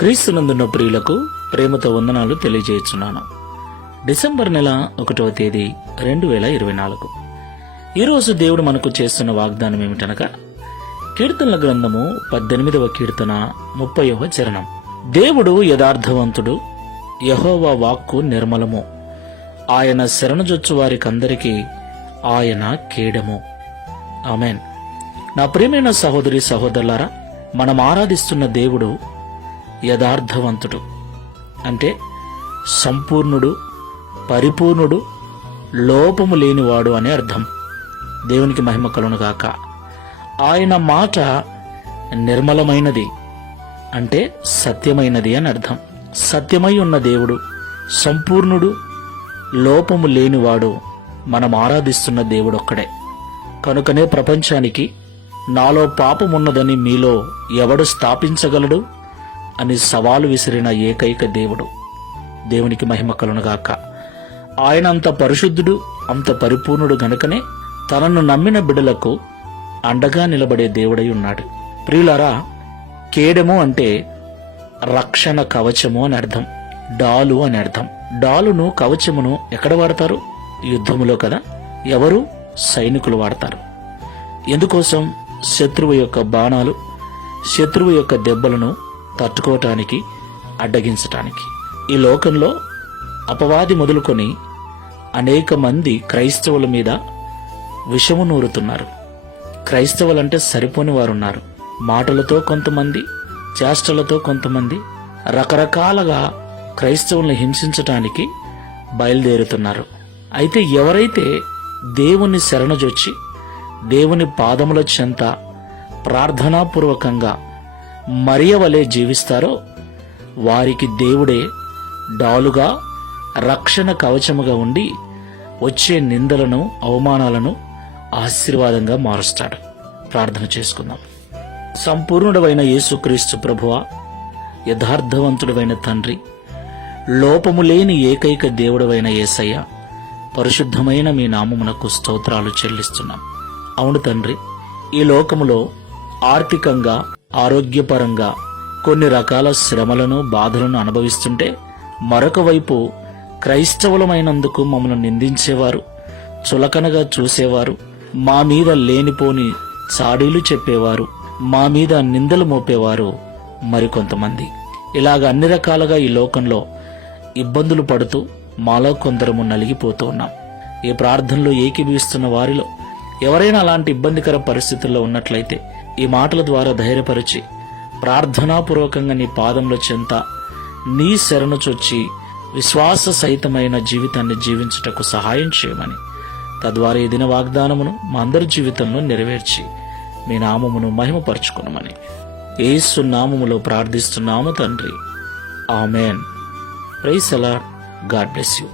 క్రీస్తునందున్న ప్రియులకు ప్రేమతో వందనాలు తెలియజేస్తున్నాను. డిసెంబర్ నెల 1వ తేదీ 2024. ఈరోజు దేవుడు మనకు చేస్తున్న వాగ్దానం ఏమిటనగా కీర్తనల గ్రంథము 18వ కీర్తన 30వ చరణం. దేవుడు యథార్థవంతుడు, యెహోవా వాక్కు నిర్మలము, ఆయన శరణుజొచ్చు వారికందరికీ ఆయన కేడము. ఆమేన్. నా ప్రియమైన సహోదరి సహోదరులారా, మనం ఆరాధిస్తున్న దేవుడు యథార్థవంతుడు అంటే సంపూర్ణుడు, పరిపూర్ణుడు, లోపము లేనివాడు అనే అర్థం. దేవునికి మహిమ కలుగునుగాక. ఆయన మాట నిర్మలమైనది అంటే సత్యమైనది అని అర్థం. సత్యమై ఉన్న దేవుడు, సంపూర్ణుడు, లోపము లేనివాడు మనం ఆరాధిస్తున్న దేవుడు ఒక్కడే. కనుకనే ప్రపంచానికి నాలో పాపమున్నదని మీలో ఎవడు స్థాపించగలడు అని సవాలు విసిరిన ఏకైక దేవుడు. దేవునికి మహిమ కలుగునుగాక. ఆయన అంత పరిశుద్ధుడు, అంత పరిపూర్ణుడు గనుకనే తనను నమ్మిన బిడ్డలకు అండగా నిలబడే దేవుడై ఉన్నాడు. ప్రియులారా, కేడము అంటే రక్షణ కవచము అని అర్థం, డాలు అని అర్థం. డాలును, కవచమును ఎక్కడ వాడతారు? యుద్ధములో కదా. ఎవరు? సైనికులు వాడతారు. ఎందుకోసం? శత్రువు యొక్క బాణాలు, శత్రువు యొక్క దెబ్బలను తట్టుకోవటానికి, అడ్డగించటానికి. ఈ లోకంలో అపవాది మొదలుకొని అనేక మంది క్రైస్తవుల మీద విషము నూరుతున్నారు. క్రైస్తవులంటే సరిపోని వారున్నారు. మాటలతో కొంతమంది, చేష్టలతో కొంతమంది రకరకాలుగా క్రైస్తవుల్ని హింసించటానికి బయలుదేరుతున్నారు. అయితే ఎవరైతే దేవుని శరణుజొచ్చి దేవుని పాదముల చెంత ప్రార్థనాపూర్వకంగా మరియ వలె జీవిస్తారో వారికి దేవుడే డాలుగా, రక్షణ కవచముగా ఉండి వచ్చే నిందలను, అవమానాలను ఆశీర్వాదంగా మారుస్తాడు. ప్రార్థన చేసుకుందాం. సంపూర్ణుడవైన యేసుక్రీస్తు ప్రభువా, యథార్థవంతుడవైన తండ్రి, లోపము లేని ఏకైక దేవుడవైన యేసయ్య, పరిశుద్ధమైన మీ నామమునకు స్తోత్రాలు చెల్లిస్తున్నాం. అవును తండ్రి, ఈ లోకములో ఆర్థికంగా, ఆరోగ్యపరంగా కొన్ని రకాల శ్రమలను, బాధలను అనుభవిస్తుంటే మరొక వైపు క్రైస్తవులమైనందుకు మమ్మల్ని నిందించేవారు, చులకనగా చూసేవారు, మా మీద లేనిపోని చాడీలు చెప్పేవారు, మా మీద నిందలు మోపేవారు మరికొంతమంది. ఇలాగ అన్ని రకాలుగా ఈ లోకంలో ఇబ్బందులు పడుతూ మాలో కొందరము నలిగిపోతూ ఉన్నాం. ఈ ప్రార్థనలో ఏకీభవిస్తున్న వారిలో ఎవరైనా అలాంటి ఇబ్బందికర పరిస్థితుల్లో ఉన్నట్లయితే ఈ మాటల ద్వారా ధైర్యపరిచి ప్రార్థనాపూర్వకంగా నీ పాదంలో చెంత నీ శరణు చొచ్చి విశ్వాస సహితమైన జీవితాన్ని జీవించుటకు సహాయం చేయమని, తద్వారా ఈ దిన వాగ్దానమును మా అందరి జీవితంలో నెరవేర్చి మీ నామమును మహిమపరచుకునమని యేసు నామములో ప్రార్థిస్తున్నాము తండ్రి. Amen. Praise the Lord. God bless you.